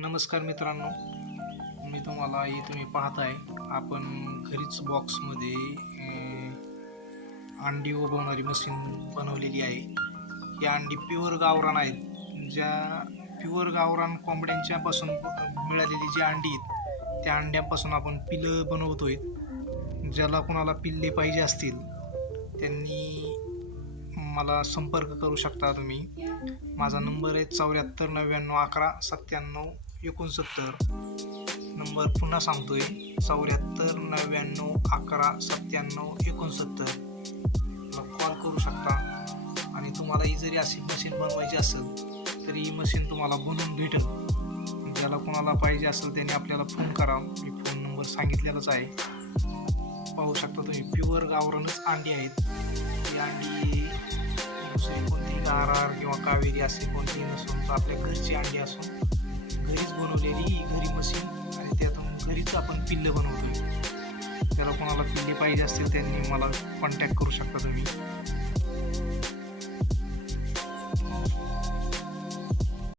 नमस्कार मित्रांनो, मी तुम्हाला तुम्ही पाहताय आपण घरीच बॉक्समध्ये अंडी उबवणारी मशीन बनवलेली आहे. ही अंडी प्युअर गावरान आहेत. ज्या प्युअर गावरान कोंबड्यांच्या पासून मिळालेली जी अंडी आहेत त्या अंड्यापासून आपण पिल्लं बनवतोय. ज्याला कोणाला पिल्ले पाहिजे असतील त्यांनी मला संपर्क करू शकता तुम्ही. माझा नंबर आहे 74 99 11 97 69. नंबर पुन्हा सांगतोय 74 99 11 97 69. कॉल करू शकता. आणि तुम्हालाही जरी अशी मशीन बनवायची असेल तरी ही मशीन तुम्हाला बनवून भेटेल. ज्याला कोणाला पाहिजे असेल त्याने आपल्याला फोन करा. मी फोन नंबर सांगितलेलाच आहे. पाहू शकता तुम्ही प्युअर गावरानच अंडी आहेत. ही अंडी दुसरी कोणती गारार किंवा कावेरी असे कोणतीही नसून आपल्या घरची अंडी असून घरीच बनवलेली घरी मशीन आणि त्यातून घरीच आपण पिल्लं बनवतोय. त्याला कोणाला पिल्ले पाहिजे असतील त्यांनी मला कॉन्टॅक्ट करू शकता तुम्ही.